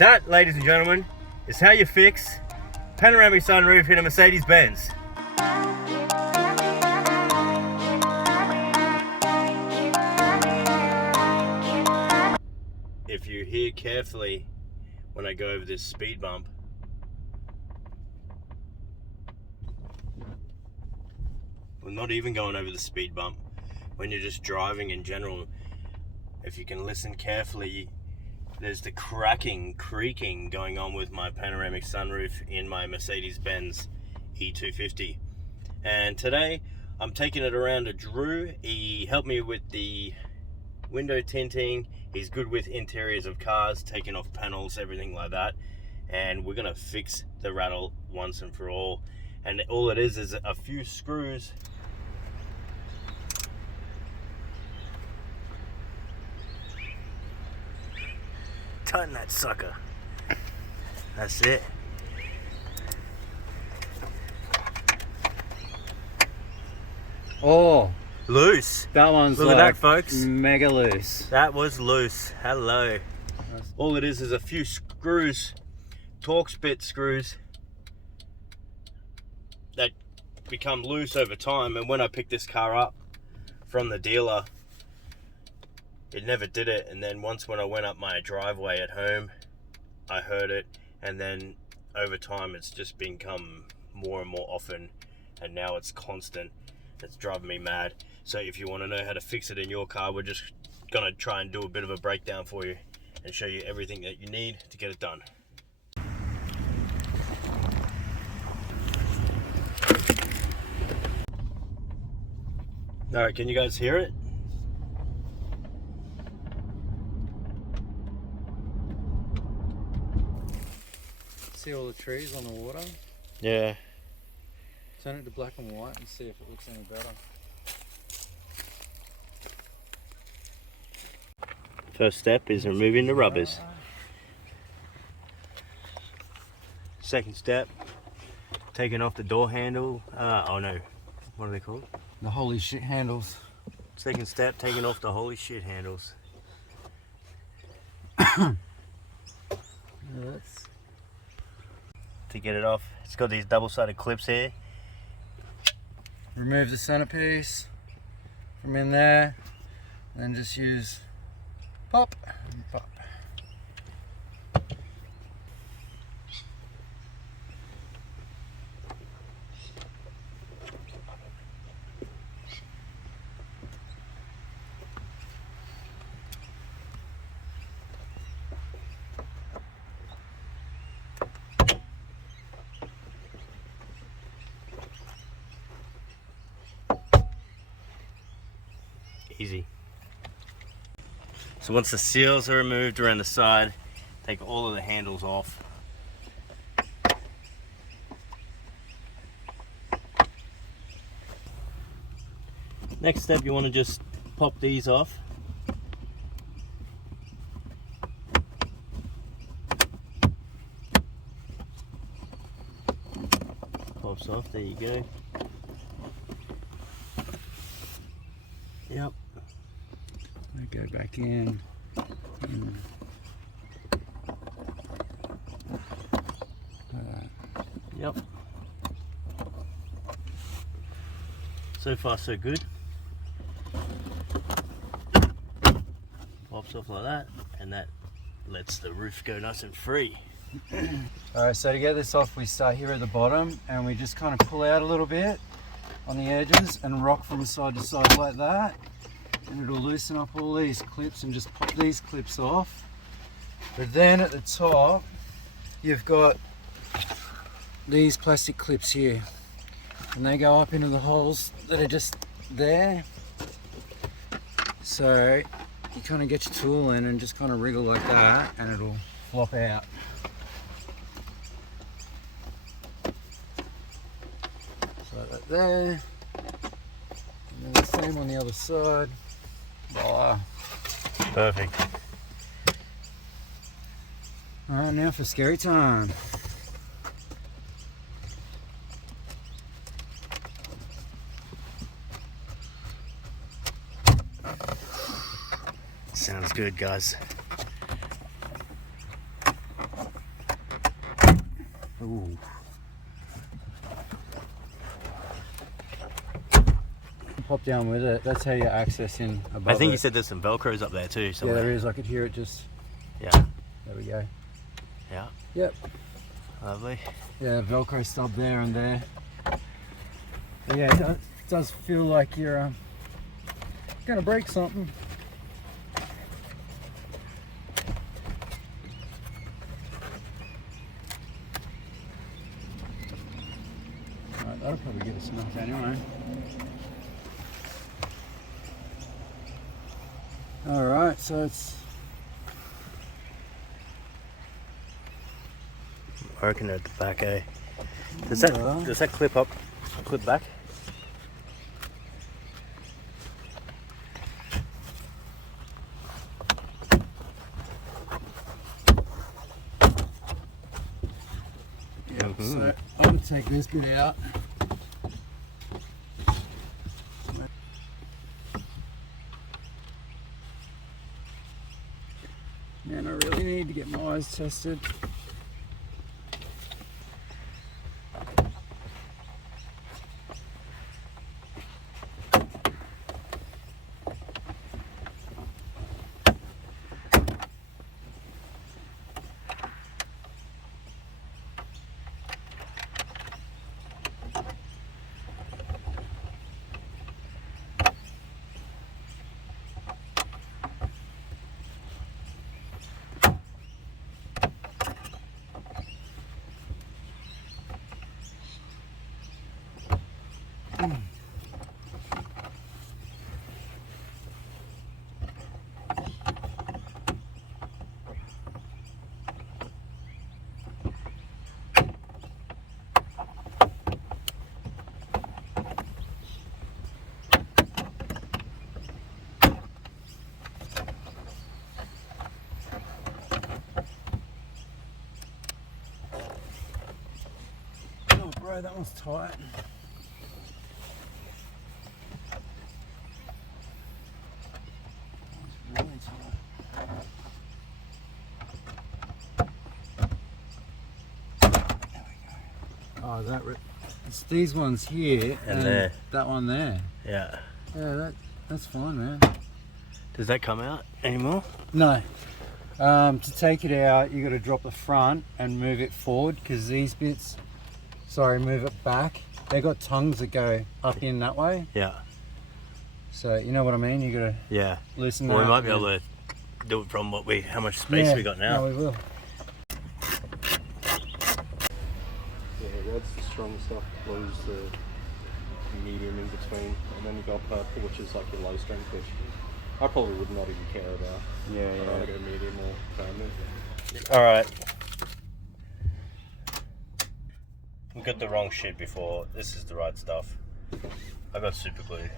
That, ladies and gentlemen, is how you fix panoramic sunroof in a Mercedes-Benz. If you hear carefully when I go over this speed bump, we're not even going over the speed bump, when you're just driving in general, if you can listen carefully, there's the creaking going on with my panoramic sunroof in my Mercedes-Benz E250. And today I'm taking it around to Drew. He helped me with the window tinting. He's good with interiors of cars, taking off panels, everything like that. And we're gonna fix the rattle once and for all. And all it is a few screws. Tighten that sucker. That's it. Oh, loose. that one's Look like at that, folks. mega loose. That was loose. Hello. All it is a few screws, Torx bit screws, that become loose over time. And when I picked this car up from the dealer, it never did it. And then once when I went up my driveway at home, I heard it. And then over time, it's just become more and more often. And now it's constant. It's driving me mad. So if you want to know how to fix it in your car, we're just going to try and do a bit of a breakdown for you and show you everything that you need to get it done. All right, can you guys hear it? See all the trees on the water? Yeah. Turn it to black and white and see if it looks any better. First step is removing the rubbers. Second step, taking off the door handle. Oh no, what are they called? The holy shit handles. Second step, taking off the holy shit handles. That's... To get it off, it's got these double-sided clips here. Remove the centerpiece from in there, and then just use pop and pop. Easy. So once the seals are removed around the side, take all of the handles off. Next step, you want to just pop these off. Pops off, there you go. Yep. I go back in. Yep. So far so good. Pops off like that, and that lets the roof go nice and free. Alright, so to get this off, we start here at the bottom and we just kind of pull out a little bit on the edges and rock from side to side like that, and it'll loosen up all these clips and just pop these clips off. But then at the top you've got these plastic clips here, and they go up into the holes that are just there. So you kind of get your tool in and just kind of wriggle like that, and it'll flop out. So like there, and then the same on the other side. Voila. Perfect. Alright, now for scary time. Sounds good, guys. Ooh. Pop down with it. That's how you're accessing above I think it. you said there's some Velcros up there too somewhere. Yeah, there is. I could hear it just... Yeah. There we go. Yeah. Yep. Lovely. Yeah, Velcro stub there and there. But yeah, it does feel like you're gonna break something. Alright, that'll probably give us enough anyway. Alright, so it's... I reckon they're at the back, eh? Does that clip up, clip back? Yeah, so I'm gonna take this bit out. Man, I really need to get my eyes tested. Oh, bro, that one's tight. That one's really tight. There we go. Oh, it's these ones here And there. that one there. Yeah. Yeah, that's fine, man. Does that come out anymore? No. To take it out, you got to drop the front and move it forward because these bits, move it back. They got tongues that go up in that way. Yeah. So you know what I mean. You got to loosen. Well, that we might up be able to do it from how much space we got now. No, we will. Yeah, that's the strong stuff. Blue's the medium in between, and then you got purple, which is like your low strength, which I probably would not even care about. Yeah, I want to go medium or permanent. All right. We got the wrong shit before. This is the right stuff. I got super glue.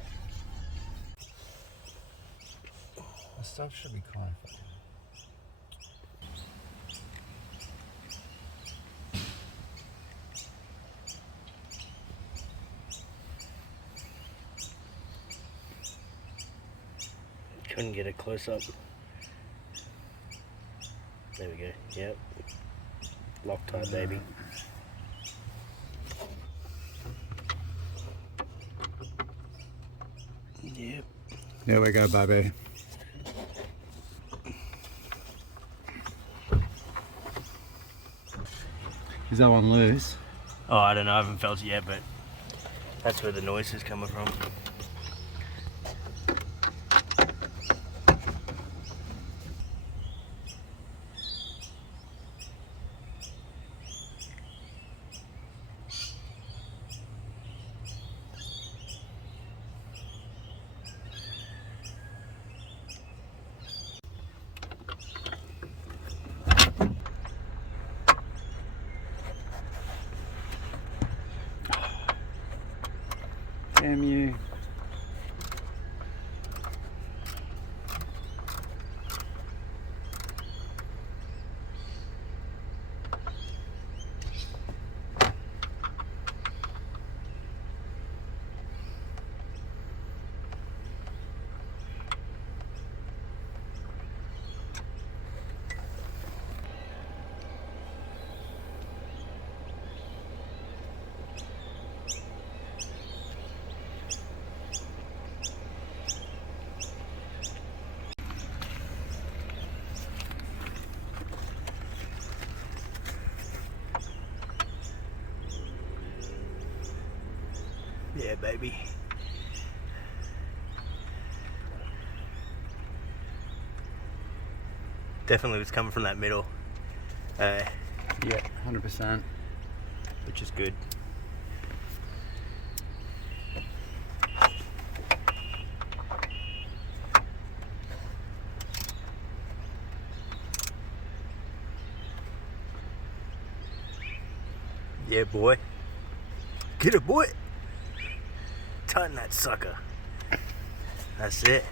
The stuff should be kind of. Couldn't get a close up. There we go. Yep. Loctite, baby. Yep. There we go, baby. Is that one loose? Oh, I don't know. I haven't felt it yet, but that's where the noise is coming from. Damn you. Yeah, baby. Definitely was coming from that middle, Yeah, 100%. which is good. Yeah, boy. Get it, boy. Tighten that sucker. That's it.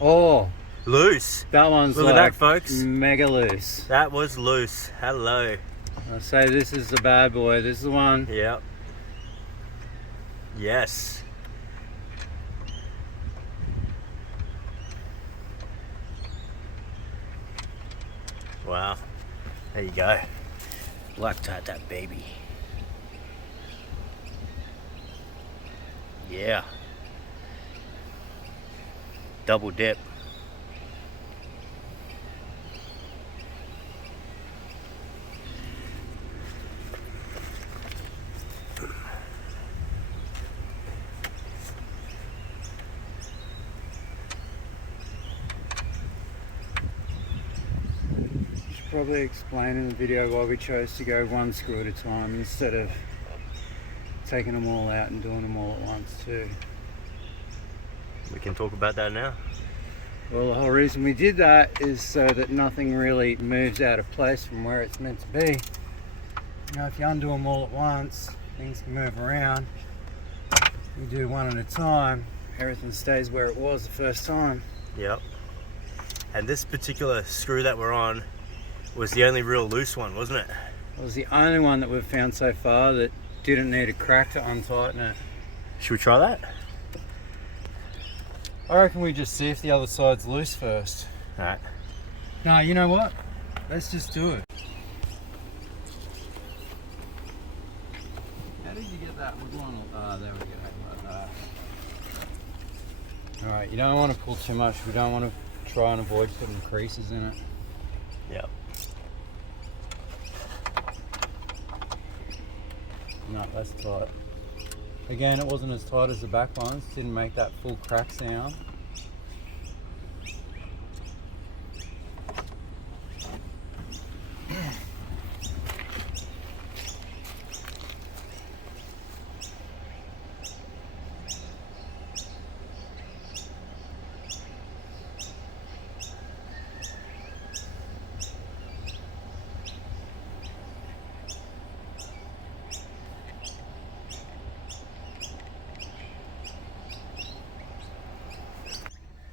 Oh, Loose. that one's Look at like that, folks. mega loose. That was loose. Hello. I say this is the bad boy. This is the one. Yep. Yes. Wow. There you go. Loctite that baby. Yeah. Double dip. Probably explain in the video why we chose to go one screw at a time instead of taking them all out and doing them all at once too. We can talk about that now. Well, the whole reason we did that is so that nothing really moves out of place from where it's meant to be. You know, if you undo them all at once, things can move around. You do one at a time, everything stays where it was the first time. Yep. And this particular screw that we're on was the only real loose one, wasn't it? It was the only one that we've found so far that didn't need a crack to untighten it. Should we try that? I reckon we just see if the other side's loose first. Alright. No, you know what? Let's just do it. How did you get that with one? There we go. Alright, you don't want to pull too much. We don't want to try and avoid putting creases in it. Yep. No, that's tight. Again, it wasn't as tight as the back ones. Didn't make that full crack sound.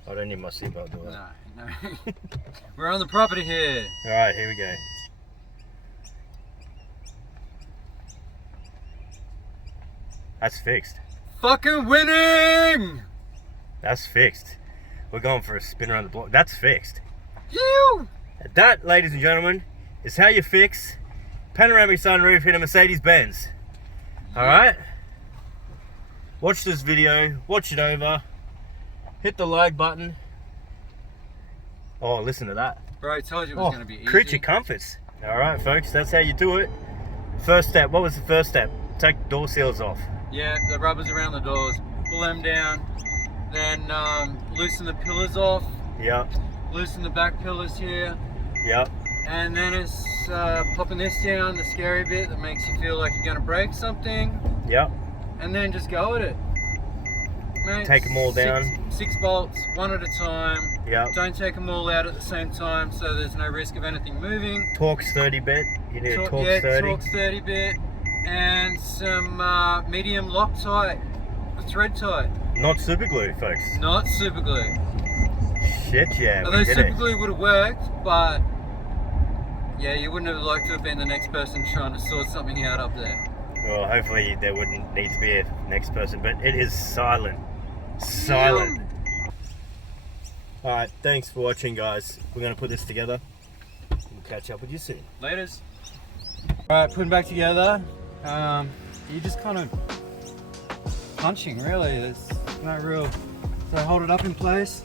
I don't need my seatbelt, do I? No. We're on the property here. Alright, here we go. That's fixed. Fucking winning! That's fixed. We're going for a spin around the block. That's fixed. You! That, ladies and gentlemen, is how you fix panoramic sunroof in a Mercedes-Benz. Alright? Watch this video, watch it over, hit the like button. Oh, listen to that. Bro, I told you it was going to be easy. Creature comforts. Alright, folks, that's how you do it. First step, what was the first step? Take door seals off. Yeah, the rubbers around the doors, pull them down, then loosen the pillars off, Yep, loosen the back pillars here, yep, and then it's popping this down, the scary bit that makes you feel like you're going to break something, yep. and then just go at it. Mate, Take them all down. Six bolts, one at a time. Yep. Don't take them all out at the same time so there's no risk of anything moving. Torque's 30 bit. You need a Torque's yeah, 30. Torque's 30 bit. And some medium Loctite, thread tie. Not super glue, folks. Not super glue. Shit, yeah, Although we did super it. glue would have worked, but yeah, you wouldn't have liked to have been the next person trying to sort something out up there. Well, hopefully there wouldn't need to be a next person, but it is silent. Silent. Alright, thanks for watching, guys. We're going to put this together. We'll catch up with you soon. Laters. Alright, putting back together. You're just kind of punching, really. There's no real. So hold it up in place.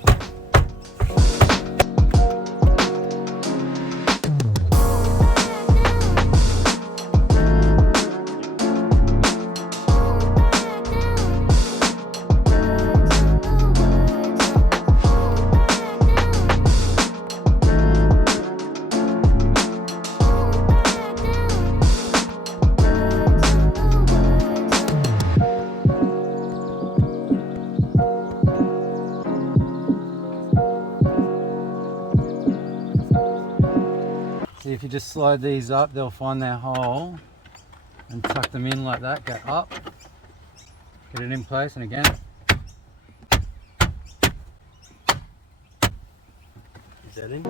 See, if you just slide these up, they'll find their hole and tuck them in like that. Go up, get it in place, and again. Is that in?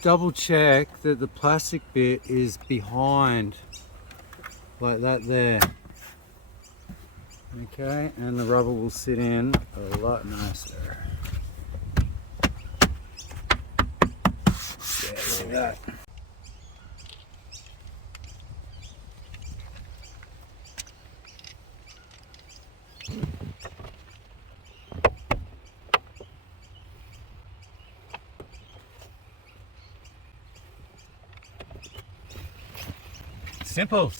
Double check that the plastic bit is behind, like that there. Okay, and the rubber will sit in a lot nicer. Yeah, look at that. Simple.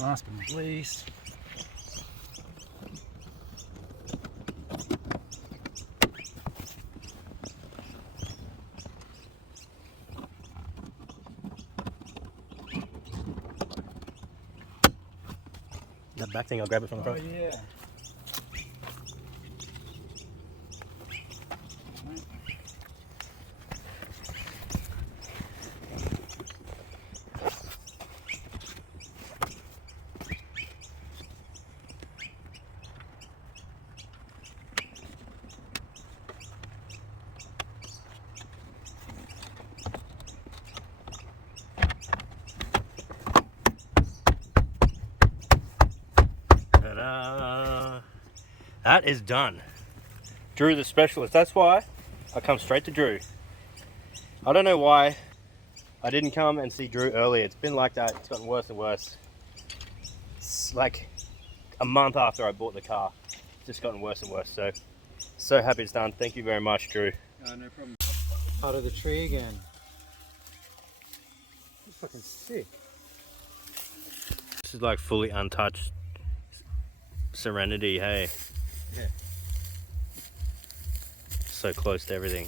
Last but not least, That back thing, I'll grab it from the front. yeah. Ta-da! That is done. Drew the specialist. That's why I come straight to Drew. I don't know why I didn't come and see Drew earlier. It's been like that. It's gotten worse and worse. It's like a month after I bought the car. It's just gotten worse and worse. So happy it's done. Thank you very much, Drew. No problem. Part of the tree again. It's fucking sick. This is like fully untouched serenity, hey? Yeah. So close to everything.